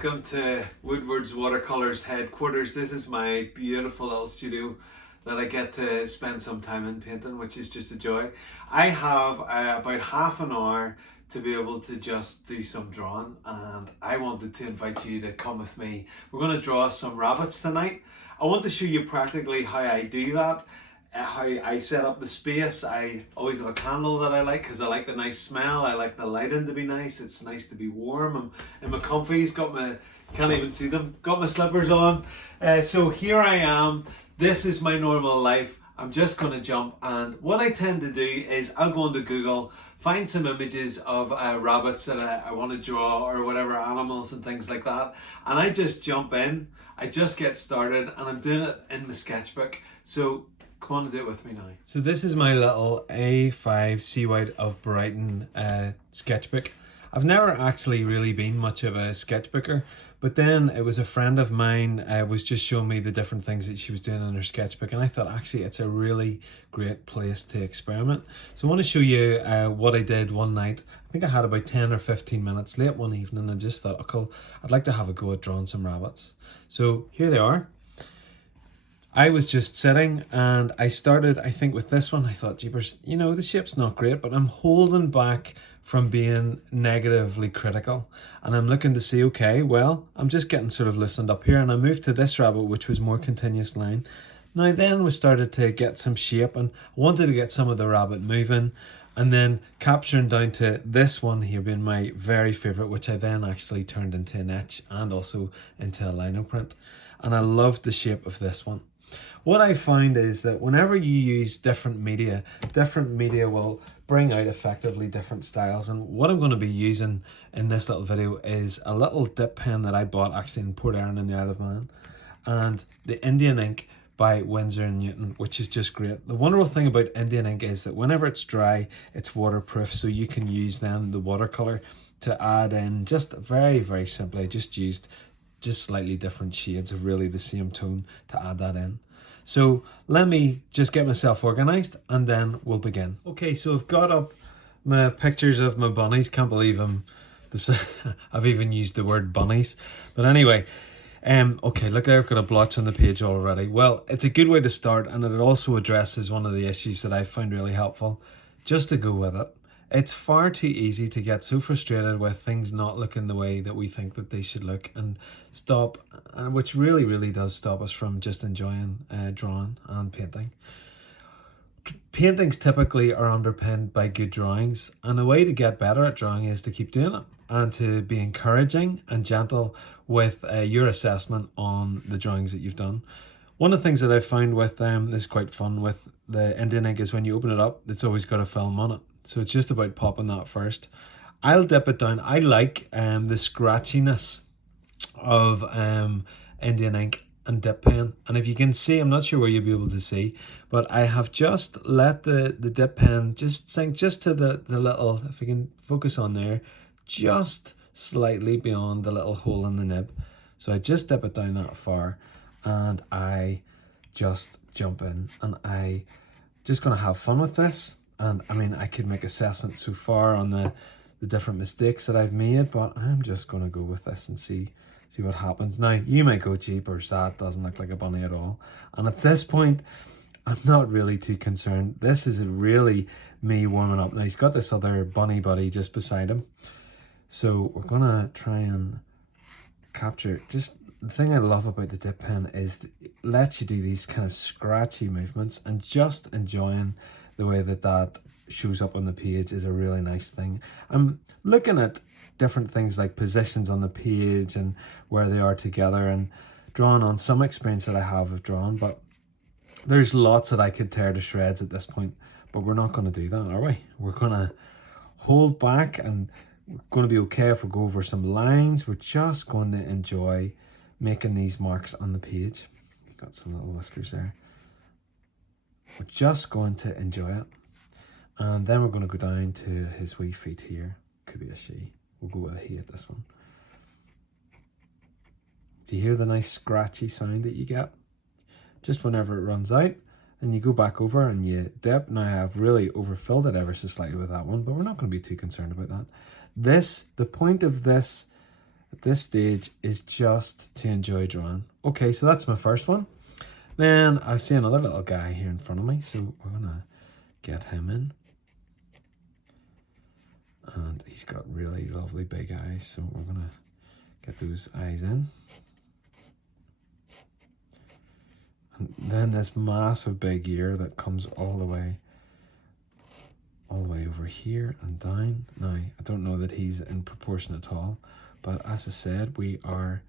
welcome to Woodward's Watercolors headquarters. This is my beautiful little studio that I get to spend some time in painting, which is just a joy. I have about half an hour to be able to just do some drawing, and I wanted to invite you to come with me. We're going to draw some rabbits tonight. I want to show you practically how I do that. How I set up the space. I always have a candle that I like because I like the nice smell. I like the lighting to be nice. It's nice to be warm. I'm in my comfies, can't even see them, got my slippers on. So here I am. This is my normal life. I'm just going to jump, and what I tend to do is I'll go into Google, find some images of rabbits that I want to draw, or whatever, animals and things like that, and I just jump in. I just get started, and I'm doing it in the sketchbook. So come on and do it with me now. So this is my little A5 Seawhite of Brighton sketchbook. I've never actually really been much of a sketchbooker, but then it was a friend of mine was just showing me the different things that she was doing in her sketchbook, and I thought actually it's a really great place to experiment. So I want to show you what I did one night. I think I had about 10 or 15 minutes late one evening, and I just thought, oh cool, I'd like to have a go at drawing some rabbits. So here they are. I was just sitting, and I started, I think with this one, I thought, jeepers, you know, the shape's not great, but I'm holding back from being negatively critical, and I'm looking to see, okay, well, I'm just getting sort of loosened up here, and I moved to this rabbit, which was more continuous line. Now then we started to get some shape, and I wanted to get some of the rabbit moving, and then capturing down to this one here being my very favorite, which I then actually turned into an etch and also into a lino print, and I loved the shape of this one. What I find is that whenever you use different media will bring out effectively different styles. And what I'm going to be using in this little video is a little dip pen that I bought actually in Port Erin in the Isle of Man, and the Indian ink by Winsor and Newton, which is just great. The wonderful thing about Indian ink is that whenever it's dry, it's waterproof, so you can use then the watercolor to add in just very, very simply. I just used just slightly different shades of really the same tone to add that in. So let me just get myself organized, and then we'll begin. Okay, so I've got up my pictures of my bunnies. Can't believe I've even used the word bunnies. But anyway, okay, look there, I've got a blotch on the page already. Well, it's a good way to start, and it also addresses one of the issues that I found really helpful, just to go with it. It's far too easy to get so frustrated with things not looking the way that we think that they should look, and stop, which really, really does stop us from just enjoying drawing and painting. Paintings typically are underpinned by good drawings, and the way to get better at drawing is to keep doing it and to be encouraging and gentle with your assessment on the drawings that you've done. One of the things that I've found with this is quite fun with the Indian ink is when you open it up, it's always got a film on it. So it's just about popping that first. I'll dip it down. I like the scratchiness of Indian ink and dip pen. And if you can see, I'm not sure where you'll be able to see, but I have just let the dip pen just sink just to the little, if you can focus on there, just slightly beyond the little hole in the nib. So I just dip it down that far, and I just jump in, and I just gonna have fun with this. And I mean, I could make assessments so far on the different mistakes that I've made, but I'm just going to go with this and see what happens. Now, you might go, jeepers, that doesn't look like a bunny at all. And at this point, I'm not really too concerned. This is really me warming up. Now, he's got this other bunny buddy just beside him. So we're going to try and capture. Just the thing I love about the dip pen is it lets you do these kind of scratchy movements, and just enjoying the way that shows up on the page is a really nice thing. I'm looking at different things like positions on the page and where they are together, and drawing on some experience that I have of drawing, but there's lots that I could tear to shreds at this point, but we're not going to do that, are we? We're going to hold back, and we're going to be okay if we go over some lines. We're just going to enjoy making these marks on the page. Got some little whiskers there. We're just going to enjoy it, and then we're going to go down to his wee feet here. Could be a she. We'll go with a he at this one. Do you hear the nice scratchy sound that you get just whenever it runs out? And you go back over and you dip. Now I've really overfilled it ever so slightly with that one, but we're not going to be too concerned about that. The point of this at this stage is just to enjoy drawing. Okay, so that's my first one. Then I see another little guy here in front of me, so we're gonna get him in. And he's got really lovely big eyes, so we're gonna get those eyes in. And then this massive big ear that comes all the way over here and down. Now, I don't know that he's in proportion at all, but as I said, we are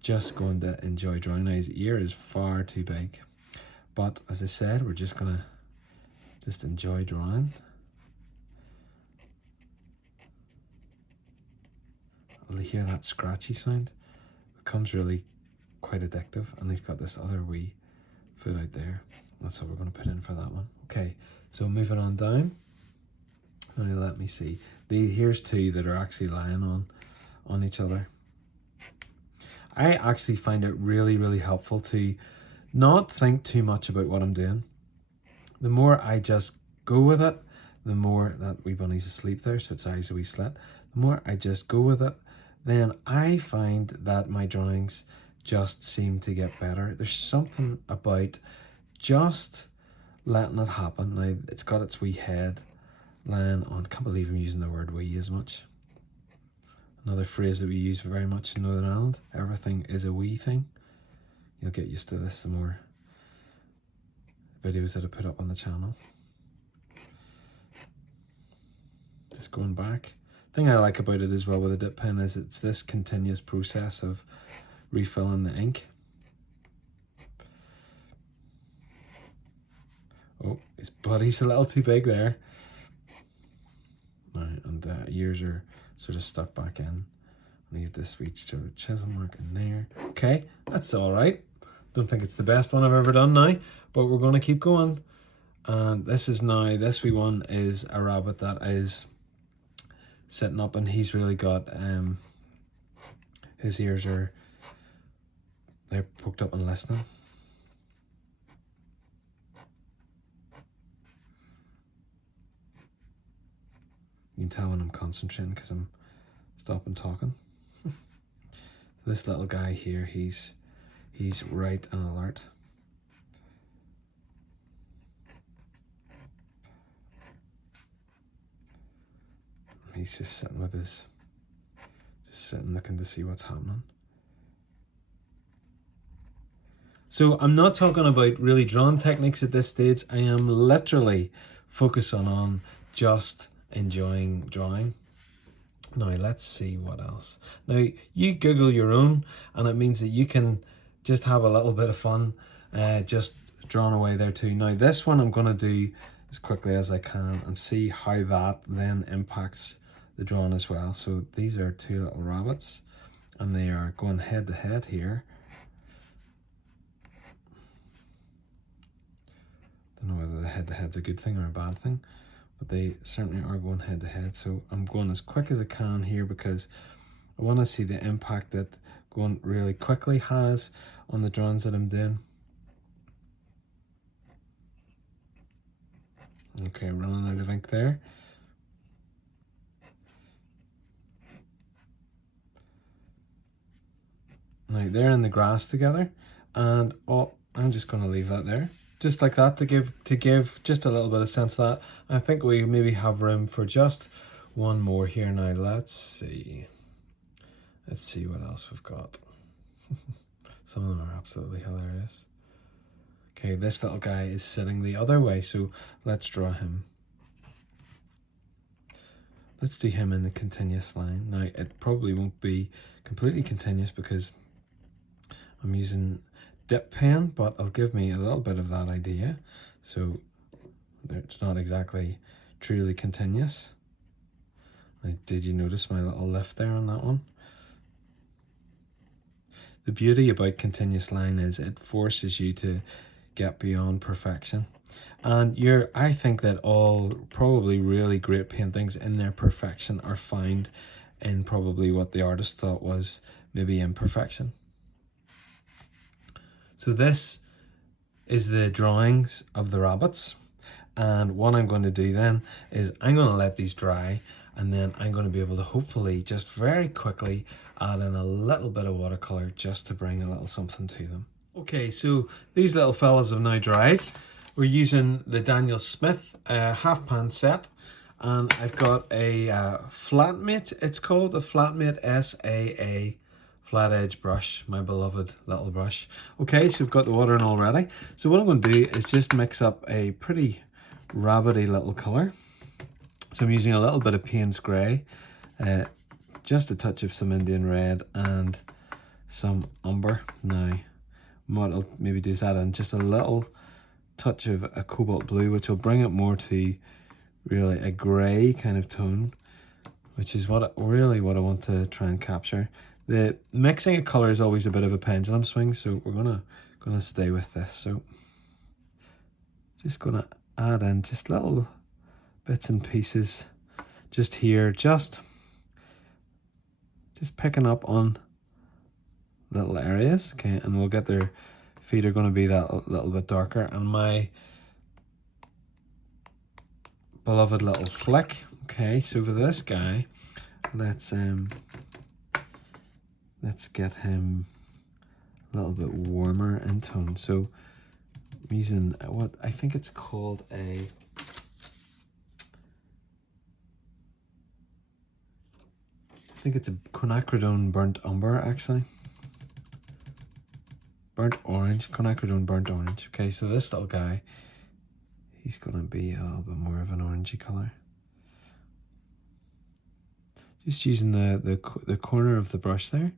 just going to enjoy drawing. Now, his ear is far too big, but as I said, we're just gonna enjoy drawing. I'll hear that scratchy sound. It becomes really quite addictive, and he's got this other wee foot out there. That's what we're going to put in for that one. Okay, so moving on down. Now let me see. Here's two that are actually lying on each other. I actually find it really helpful to not think too much about what I'm doing. The more I just go with it, the more that wee bunny's asleep there, so its eyes a wee slit. The more I just go with it, then I find that my drawings just seem to get better. There's something about just letting it happen. Now, it's got its wee head lying on. I can't believe I'm using the word wee as much. Another phrase that we use very much in Northern Ireland. Everything is a wee thing. You'll get used to this the more videos that I put up on the channel. Just going back. The thing I like about it as well with a dip pen is it's this continuous process of refilling the ink. Oh, his body's a little too big there. Now, and the ears are sort of stuck back in. Leave this wee sort of chisel mark in there. Okay, that's all right. Don't think it's the best one I've ever done now, but we're going to keep going. And this wee one is a rabbit that is sitting up, and he's really got his ears they're poked up and listening. You can tell when I'm concentrating because I'm stopping talking. This little guy here, he's right and alert. He's just sitting with looking to see what's happening. So I'm not talking about really drawing techniques at this stage. I am literally focusing on just enjoying drawing. Now let's see what else. Now you Google your own, and it means that you can just have a little bit of fun just drawing away there too. Now this one I'm going to do as quickly as I can and see how that then impacts the drawing as well. So these are two little rabbits, and they are going head to head here. Don't know whether the head to head's a good thing or a bad thing, but they certainly are going head to head. So I'm going as quick as I can here because I want to see the impact that going really quickly has on the drawings that I'm doing. Okay, running out of ink there. Now they're in the grass together, and I'm just going to leave that there, just like that, to give just a little bit of sense of that. I think we maybe have room for just one more here. Now let's see what else we've got. Some of them are absolutely hilarious. Okay, this little guy is sitting the other way, so let's draw him. Let's do him in the continuous line. Now it probably won't be completely continuous because I'm using dip pen, but it'll give me a little bit of that idea. So it's not exactly truly continuous. Did you notice my little lift there on that one? The beauty about continuous line is it forces you to get beyond perfection. And I think that all probably really great paintings in their perfection are found in probably what the artist thought was maybe imperfection. So this is the drawings of the rabbits, and what I'm going to do then is I'm going to let these dry. and then I'm going to be able to hopefully just very quickly add in a little bit of watercolor just to bring a little something to them. Okay, so these little fellas have now dried. We're using the Daniel Smith half pan set, and I've got a Flatmate, it's called a Flatmate SAA flat edge brush, my beloved little brush. Okay, so we've got the water in already. So what I'm going to do is just mix up a pretty rabbity little colour. So I'm using a little bit of Payne's Grey, just a touch of some Indian Red and some umber. Now what I'll maybe do is add in just a little touch of a cobalt blue, which will bring it more to really a grey kind of tone, which is really what I want to try and capture. The mixing of colour is always a bit of a pendulum swing, so we're gonna stay with this. So just gonna add in just little bits and pieces just here, just picking up on little areas. Okay, and we'll get their feet are going to be that little bit darker. And my beloved little flick. Okay, so for this guy, let's get him a little bit warmer in tone. So I'm using what I think it's called I think it's a quinacridone burnt umber, actually. Burnt orange, quinacridone burnt orange. Okay, so this little guy, he's gonna be a little bit more of an orangey color. Just using the corner of the brush there,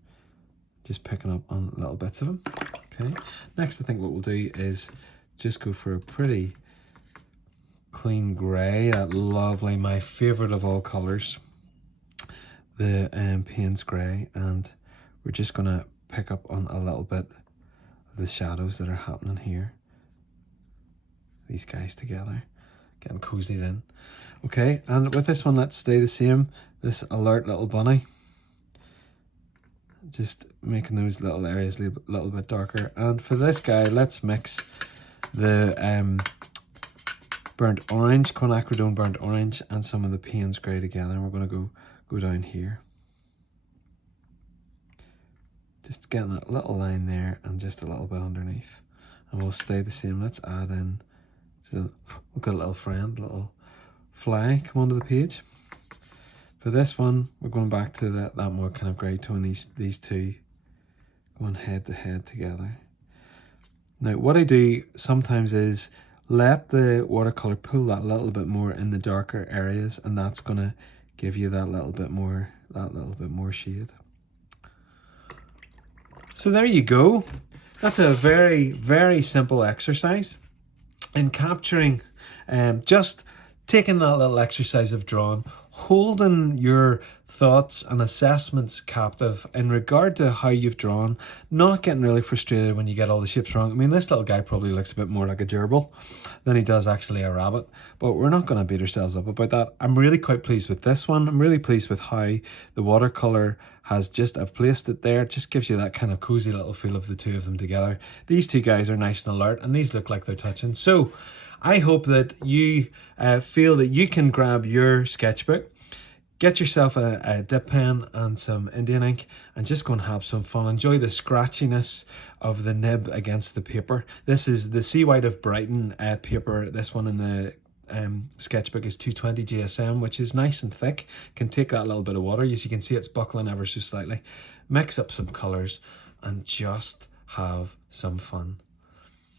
just picking up on little bits of them. Okay, next I think what we'll do is just go for a pretty clean grey, that lovely, my favorite of all colors, the Payne's Grey, and we're just gonna pick up on a little bit of the shadows that are happening here. These guys together, getting cozied in. Okay, and with this one, let's stay the same. This alert little bunny, just making those little areas a little bit darker. And for this guy, let's mix the burnt orange, quinacridone burnt orange, and some of the Payne's Grey together. And we're going to go down here, just getting that little line there and just a little bit underneath. And we'll stay the same. Let's add in, so we've got a little friend, little fly come onto the page. For this one, we're going back to that more kind of grey tone, these two going head to head together. Now what I do sometimes is let the watercolour pull that little bit more in the darker areas, and that's going to give you that little bit more shade. So there you go. That's a very, very simple exercise in capturing, just taking that little exercise of drawing, holding your thoughts and assessments captive in regard to how you've drawn, not getting really frustrated when you get all the shapes wrong. I mean, this little guy probably looks a bit more like a gerbil than he does actually a rabbit, but we're not going to beat ourselves up about that. I'm really quite pleased with this one. I'm really pleased with how the watercolour has I've placed it there. It just gives you that kind of cozy little feel of the two of them together. These two guys are nice and alert, and these look like they're touching. So I hope that you feel that you can grab your sketchbook, get yourself a dip pen and some Indian ink, and just go and have some fun. Enjoy the scratchiness of the nib against the paper. This is the Seawhite of Brighton paper. This one in the sketchbook is 220 GSM, which is nice and thick. Can take that little bit of water. As you can see, it's buckling ever so slightly. Mix up some colours and just have some fun.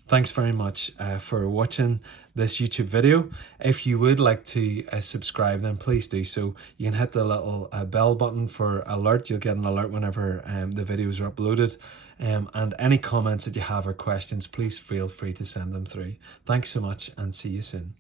Thanks very much for watching this YouTube video. If you would like to subscribe, then please do so. You can hit the little bell button for alert. You'll get an alert whenever the videos are uploaded. And any comments that you have or questions, please feel free to send them through. Thanks so much, and see you soon.